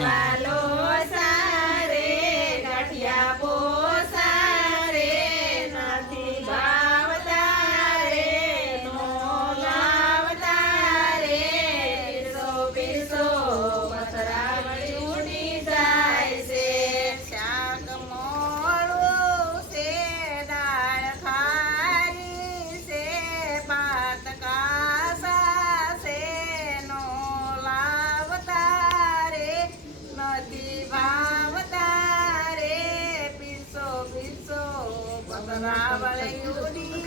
Magdalo. ભાવતા રે પીરસો પીરસો પતરા વળ્યુંની